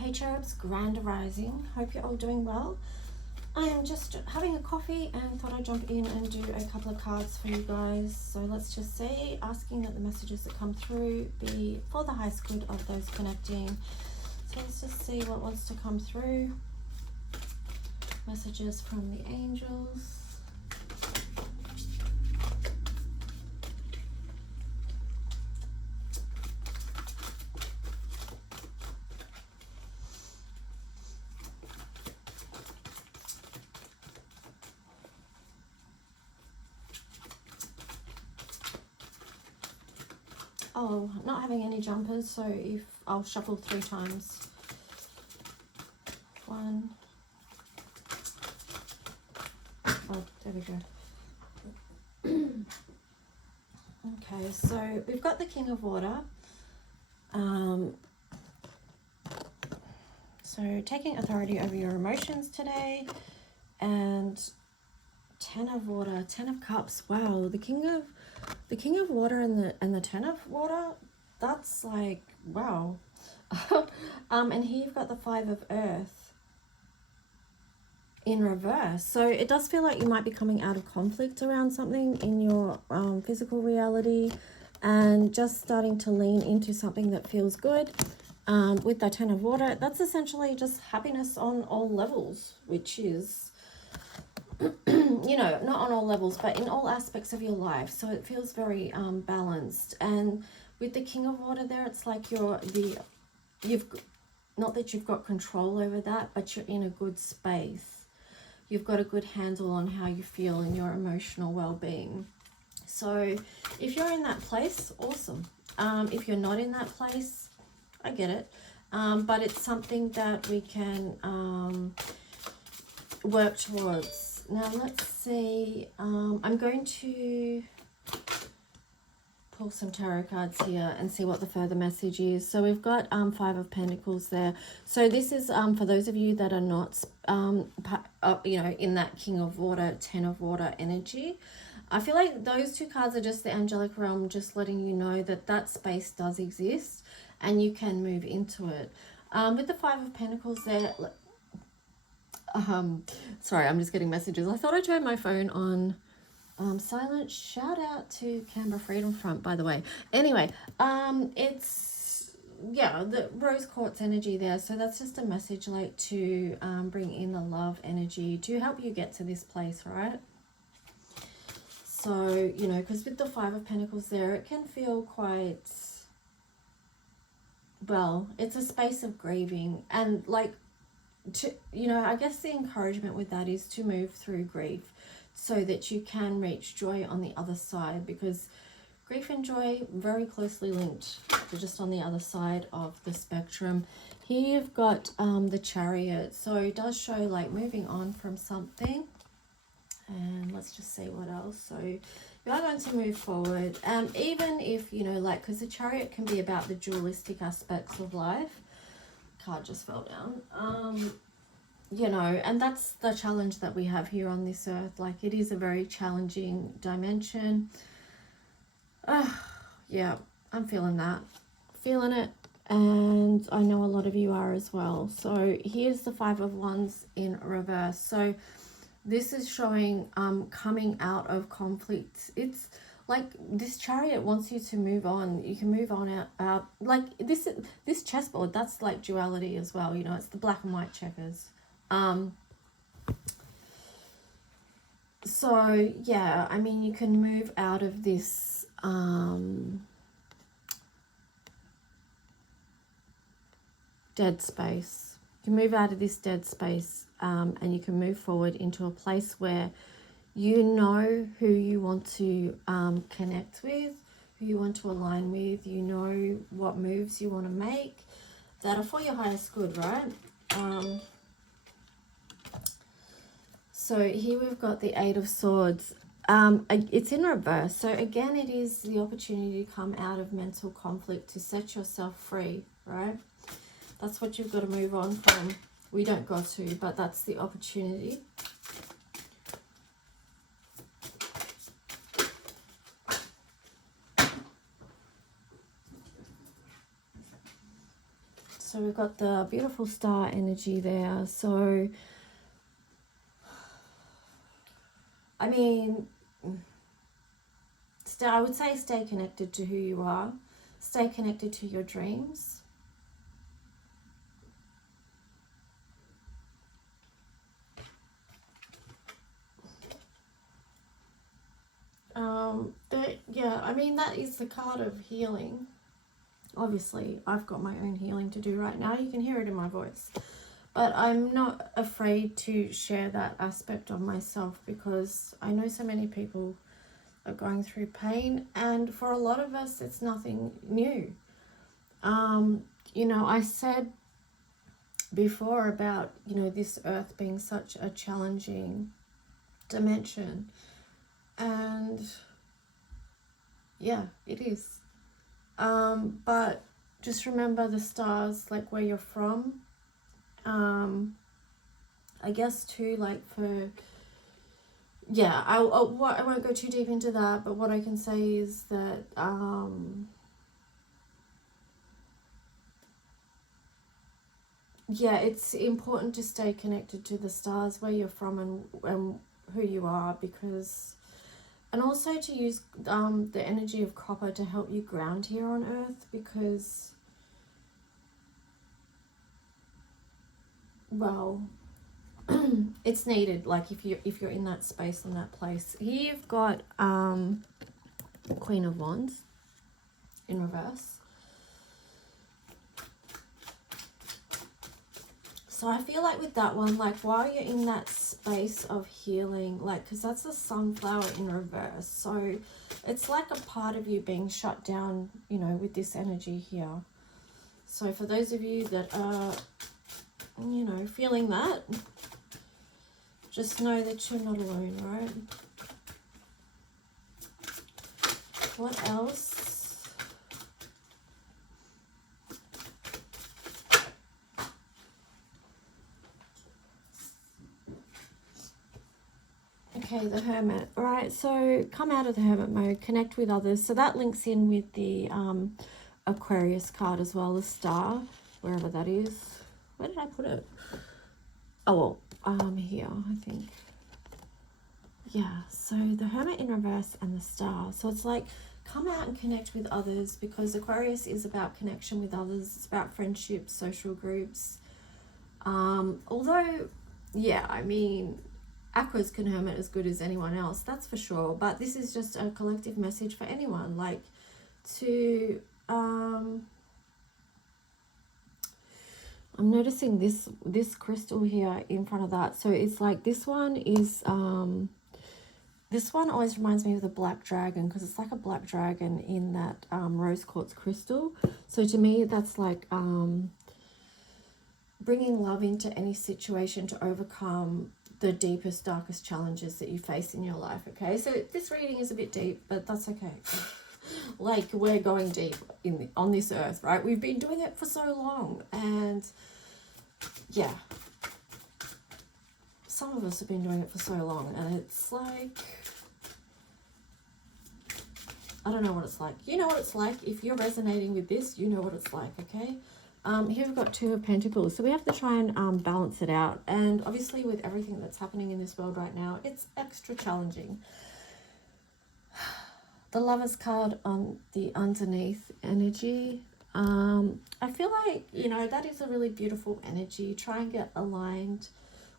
Hey cherubs, grand rising. Hope you're all doing well. I am just having a coffee and thought I'd jump in and do a couple of cards for you guys. So let's just say, asking that the messages that come through be for the highest good of those connecting. So let's just see what wants to come through. Messages from the angels. Oh, not having any jumpers, so if I'll shuffle 3 times. 1. Oh, there we go. Okay, so we've got the King of Water. So taking authority over your emotions today, and 10 of Water, 10 of Cups. Wow, the King of Water and the 10 of Water. That's like, wow. And here you've got the 5 of Earth in reverse. So it does feel like you might be coming out of conflict around something in your physical reality and just starting to lean into something that feels good. With the 10 of Water, that's essentially just happiness on all levels, which is, you know, not on all levels, but in all aspects of your life. So it feels very balanced. And with the King of Water there, it's like you've not that you've got control over that, but you're in a good space. You've got a good handle on how you feel and your emotional well-being. So if you're in that place, awesome. If you're not in that place, I get it. But it's something that we can work towards. Now let's see. I'm going to pull some tarot cards here and see what the further message is. So we've got 5 of Pentacles there. So this is for those of you that are not you know, in that King of Water, 10 of Water energy. I feel like those 2 cards are just the angelic realm, just letting you know that that space does exist and you can move into it. With the 5 of Pentacles there, sorry, I'm just getting messages. I thought I turned my phone on silent. Shout out to Canberra Freedom Front, by the way. Anyway, it's, yeah, the rose quartz energy there. So that's just a message like to bring in the love energy to help you get to this place, right? So, you know, because with the 5 of Pentacles there, it can feel quite, well, it's a space of grieving. And like, to, you know, I guess the encouragement with that is to move through grief so that you can reach joy on the other side, because grief and joy very closely linked. They're just on the other side of the spectrum. Here you've got the Chariot. So it does show like moving on from something. And let's just see what else. So you are going to move forward. Even if, you know, like, because the Chariot can be about the dualistic aspects of life. Card just fell down. You know, and that's the challenge that we have here on this earth. Like, it is a very challenging dimension. Yeah, I'm feeling that. Feeling it. And I know a lot of you are as well. So here's the 5 of Wands in reverse. So this is showing coming out of conflict. It's like this Chariot wants you to move on. You can move on out like this chessboard. That's like duality as well. You know, it's the black and white checkers. So yeah, I mean, you can move out of this dead space. You can move out of this dead space, and you can move forward into a place where you know who you want to connect with, who you want to align with. You know what moves you want to make that are for your highest good, right? So here we've got the 8 of Swords. It's in reverse. So again, it is the opportunity to come out of mental conflict, to set yourself free, right? That's what you've got to move on from. We don't got to, but that's the opportunity. So we've got the beautiful star energy there. So, I mean, I would say stay connected to who you are. Stay connected to your dreams. Yeah, I mean, that is the card of healing. Obviously, I've got my own healing to do right now. You can hear it in my voice. But I'm not afraid to share that aspect of myself because I know so many people are going through pain, and for a lot of us, it's nothing new. You know, I said before about, you know, this earth being such a challenging dimension, and yeah, it is. But just remember the stars, like where you're from. I guess too, like for, yeah, I won't go too deep into that, but what I can say is that, yeah, it's important to stay connected to the stars, where you're from and who you are, because, and also to use the energy of copper to help you ground here on earth, because, well, it's needed, like if you're in that space and that place. Here you've got Queen of Wands in reverse. So I feel like with that one, like while you're in that space of healing, like, because that's a sunflower in reverse, so it's like a part of you being shut down, you know, with this energy here. So for those of you that are, you know, feeling that, just know that you're not alone, right? What else? Okay, the Hermit. All right, so come out of the Hermit mode, connect with others. So that links in with the Aquarius card as well, the Star, wherever that is. Where did I put it? Oh, well, here, I think. Yeah, so the Hermit in reverse and the Star. So it's like, come out and connect with others, because Aquarius is about connection with others. It's about friendships, social groups. Although, yeah, I mean, Aquas can hermit as good as anyone else, that's for sure. But this is just a collective message for anyone, like to, I'm noticing this crystal here in front of that. So it's like this one is, this one always reminds me of the black dragon, because it's like a black dragon in that rose quartz crystal. So to me, that's like bringing love into any situation to overcome the deepest, darkest challenges that you face in your life. Okay, so this reading is a bit deep, but that's okay. Like, we're going deep on this earth, right? We've been doing it for so long, and yeah, some of us have been doing it for so long, and it's like, I don't know what it's like. You know what it's like. If you're resonating with this, you know what it's like, okay? Here we've got Two of Pentacles. So we have to try and balance it out. And obviously with everything that's happening in this world right now, it's extra challenging. The Lover's card on the underneath energy. I feel like, you know, that is a really beautiful energy. Try and get aligned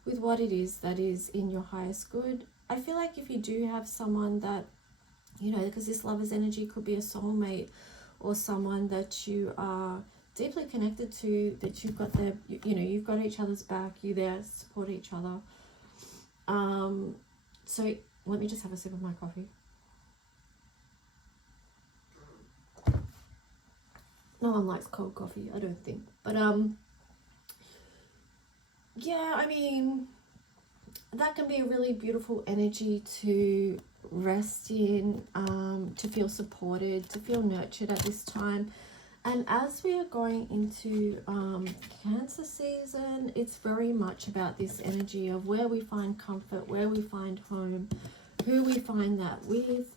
with what it is that is in your highest good. I feel like if you do have someone that, you know, because this Lover's energy could be a soulmate or someone that you are deeply connected to, that you've got their, you know, you've got each other's back, you're there to support each other. So let me just have a sip of my coffee. No one likes cold coffee, I don't think. But yeah, I mean, that can be a really beautiful energy to rest in, to feel supported, to feel nurtured at this time. And as we are going into Cancer season, it's very much about this energy of where we find comfort, where we find home, who we find that with.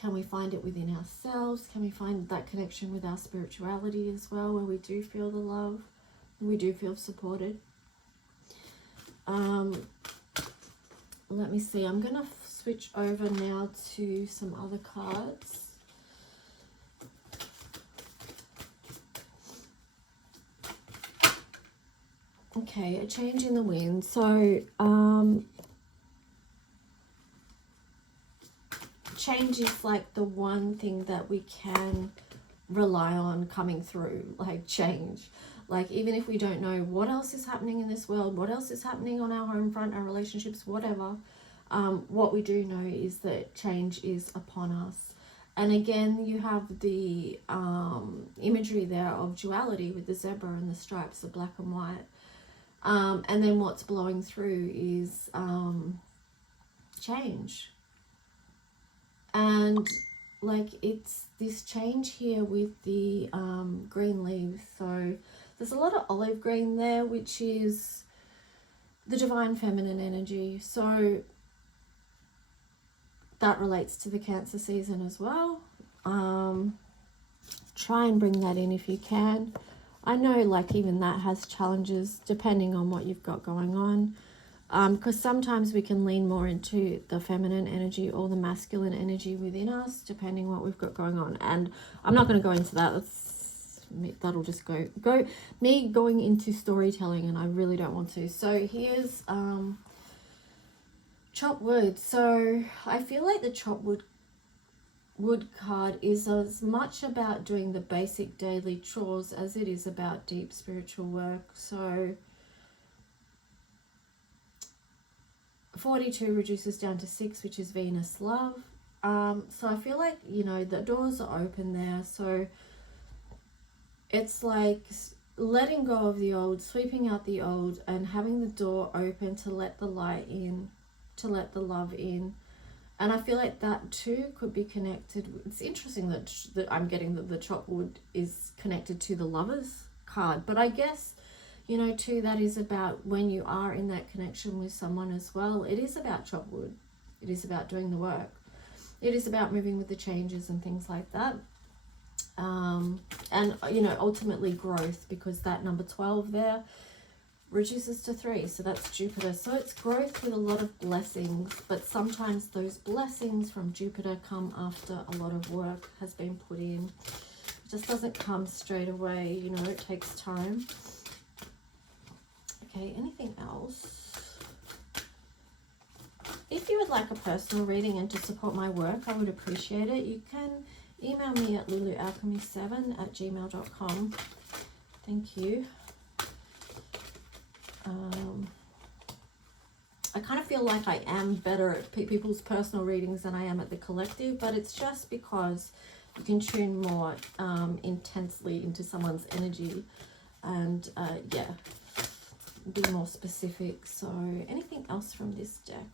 Can we find it within ourselves? Can we find that connection with our spirituality as well, where we do feel the love? We do feel supported. Let me see. I'm going to switch over now to some other cards. Okay, a change in the wind. So, change is like the one thing that we can rely on coming through, like change. Like, even if we don't know what else is happening in this world, what else is happening on our home front, our relationships, whatever, what we do know is that change is upon us. And again, you have the imagery there of duality with the zebra and the stripes of black and white. And then what's blowing through is change. And like, it's this change here with the green leaves. So there's a lot of olive green there, which is the divine feminine energy. So that relates to the Cancer season as well. Try and bring that in if you can. I know, like, even that has challenges depending on what you've got going on. Because sometimes we can lean more into the feminine energy or the masculine energy within us, depending what we've got going on. And I'm not going to go into that. That'll just go me going into storytelling, and I really don't want to. So here's chop wood. So I feel like the chop wood card is as much about doing the basic daily chores as it is about deep spiritual work. So 42 reduces down to 6, which is Venus love. So I feel like, you know, the doors are open there. So it's like letting go of the old, sweeping out the old, and having the door open to let the light in, to let the love in. And I feel like that too could be connected. It's interesting that I'm getting that the chop wood is connected to the Lovers card. But I guess, you know, too, that is about when you are in that connection with someone as well. It is about chop wood. It is about doing the work. It is about moving with the changes and things like that. And, you know, ultimately growth, because that number 12 there reduces to 3, so that's Jupiter. So it's growth with a lot of blessings, but sometimes those blessings from Jupiter come after a lot of work has been put in. It just doesn't come straight away, you know, it takes time. Okay, anything else? If you would like a personal reading and to support my work, I would appreciate it. You can email me at lulualchemy7@gmail.com. Thank you. I kind of feel like I am better at people's personal readings than I am at the collective, but it's just because you can tune more intensely into someone's energy and yeah, be more specific. So anything else from this deck?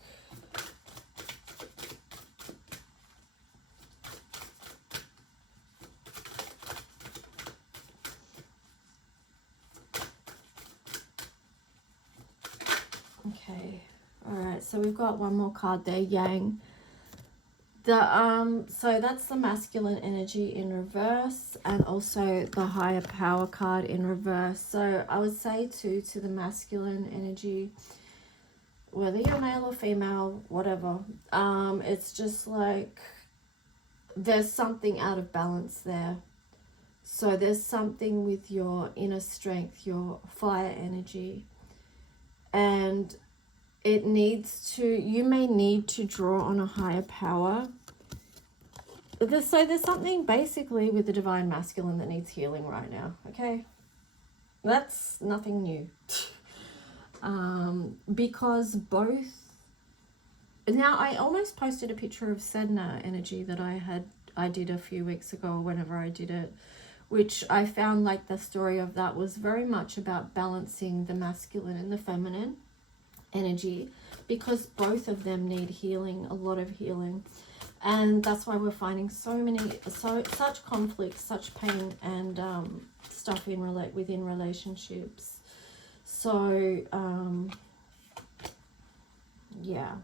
Okay, all right, so we've got one more card there, Yang. So that's the masculine energy in reverse, and also the higher power card in reverse. So I would say too, to the masculine energy, whether you're male or female, whatever, it's just like there's something out of balance there. So there's something with your inner strength, your fire energy, and it needs to, you may need to draw on a higher power. So there's something basically with the divine masculine that needs healing right now, okay? That's nothing new. Because both, now I almost posted a picture of Sedna energy that I did a few weeks ago, whenever I did it, which I found like the story of that was very much about balancing the masculine and the feminine energy, because both of them need healing, a lot of healing. And that's why we're finding such conflicts, such pain and stuff within relationships. So yeah,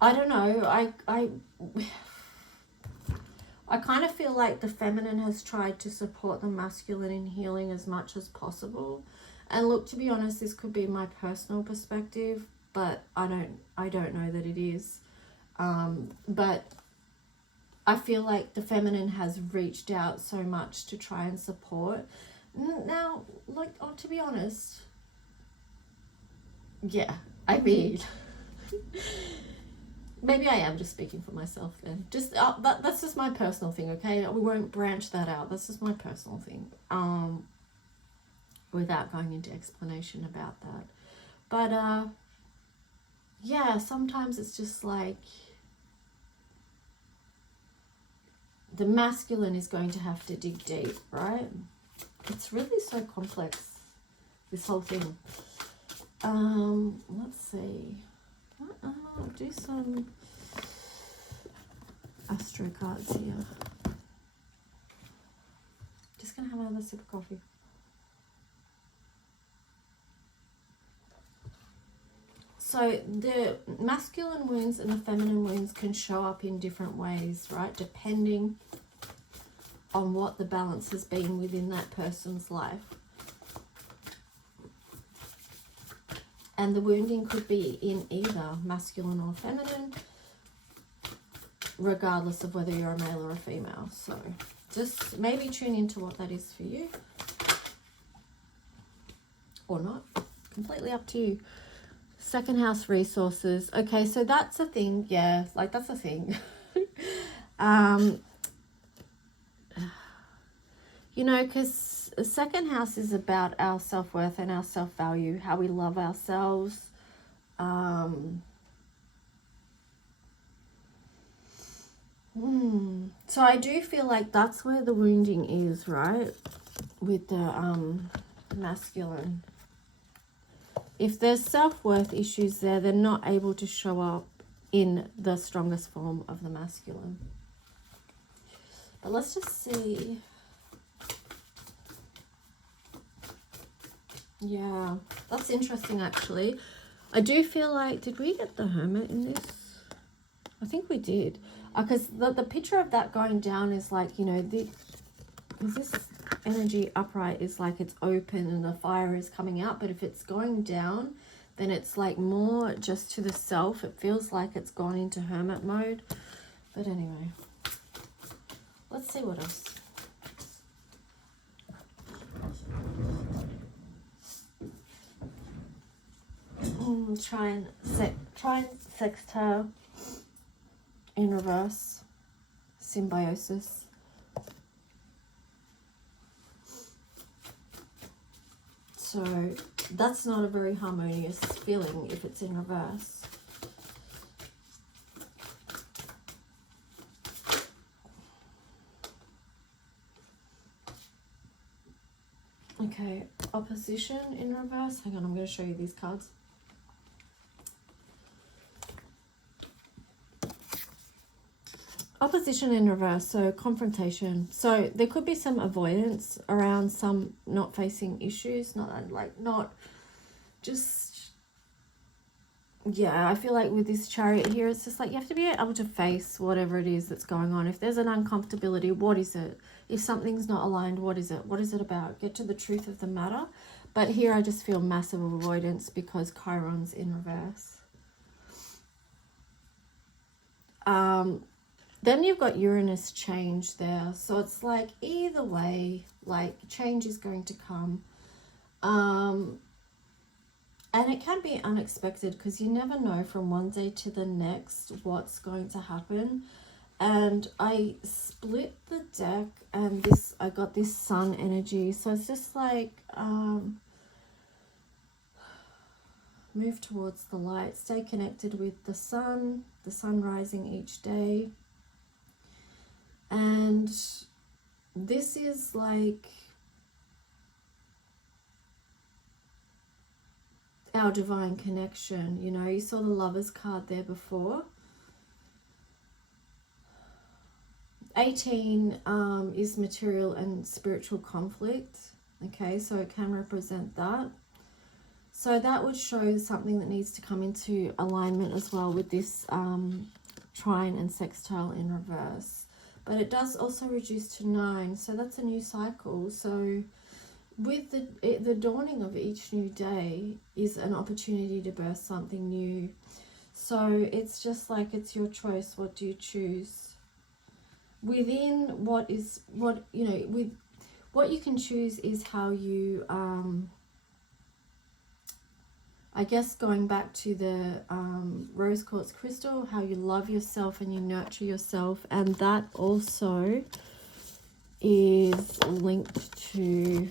I don't know, I kind of feel like the feminine has tried to support the masculine in healing as much as possible. And look, to be honest, this could be my personal perspective, but I don't know that it is. But I feel like the feminine has reached out so much to try and support. Now, like, oh, to be honest, yeah, I mean, maybe I am just speaking for myself then. Just that's just my personal thing, okay? We won't branch that out. That's just my personal thing. Without going into explanation about that. But yeah, sometimes it's just like the masculine is going to have to dig deep, right? It's really so complex, this whole thing. Let's see. I'll do some astro cards here. Just gonna have another sip of coffee. So the masculine wounds and the feminine wounds can show up in different ways, right? Depending on what the balance has been within that person's life. And the wounding could be in either masculine or feminine, regardless of whether you're a male or a female. So just maybe tune into what that is for you. Or not. Completely up to you. Second house resources. Okay, so that's a thing. Yeah, like that's a thing. You know, because the second house is about our self-worth and our self-value, how we love ourselves. So I do feel like that's where the wounding is, right? With the masculine. If there's self-worth issues there, they're not able to show up in the strongest form of the masculine. But let's just see. Yeah, that's interesting actually. I do feel like, did we get the Hermit in this? I think we did. Because the picture of that going down is like, you know, this energy upright is like it's open and the fire is coming out. But if it's going down, then it's like more just to the self. It feels like it's gone into Hermit mode. But anyway, let's see what else. Trine sextile in reverse, symbiosis. So that's not a very harmonious feeling if it's in reverse. Okay, opposition in reverse. Hang on, I'm going to show you these cards. Opposition in reverse, so confrontation. So there could be some avoidance around some not facing issues, not just, yeah, I feel like with this Chariot here, it's just like you have to be able to face whatever it is that's going on. If there's an uncomfortability, what is it? If something's not aligned, what is it? What is it about? Get to the truth of the matter. But here I just feel massive avoidance because Chiron's in reverse. Then you've got Uranus change there. So it's like either way, like change is going to come. And it can be unexpected because you never know from one day to the next what's going to happen. And I split the deck and I got this sun energy. So it's just like move towards the light, stay connected with the sun rising each day. And this is like our divine connection. You know, you saw the Lovers card there before. 18 is material and spiritual conflict. Okay, so it can represent that. So that would show something that needs to come into alignment as well with this trine and sextile in reverse. but it does also reduce to 9, so that's a new cycle. So with the dawning of each new day is an opportunity to birth something new. So it's just like, it's your choice. What do you choose? Within what you know, with what you can choose is how you I guess going back to the rose quartz crystal, how you love yourself and you nurture yourself, and that also is linked to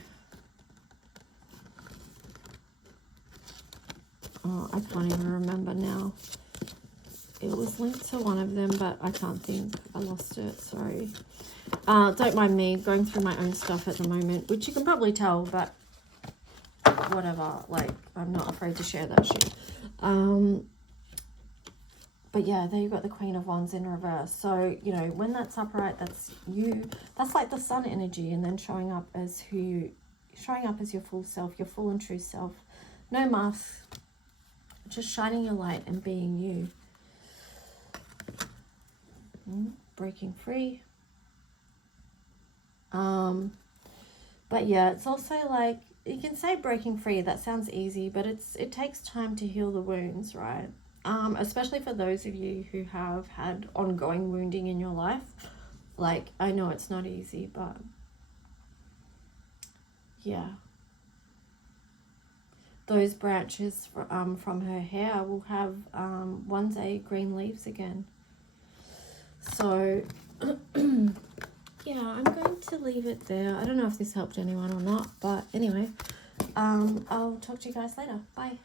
I can't even remember now. It was linked to one of them, but I can't think. I lost it, sorry. Don't mind me going through my own stuff at the moment, which you can probably tell, but whatever, like, I'm not afraid to share that shit. But yeah, there you've got the Queen of Wands in reverse. So, you know, when that's upright, that's you. That's like the sun energy, and then showing up as your full self, your full and true self. No mask. Just shining your light and being you. Breaking free. But yeah, it's also like, you can say breaking free, that sounds easy, but it takes time to heal the wounds, right? Especially for those of you who have had ongoing wounding in your life. Like, I know it's not easy, but yeah. Those branches from her hair will have one day green leaves again. So yeah, I'm going to leave it there. I don't know if this helped anyone or not, but anyway, I'll talk to you guys later. Bye.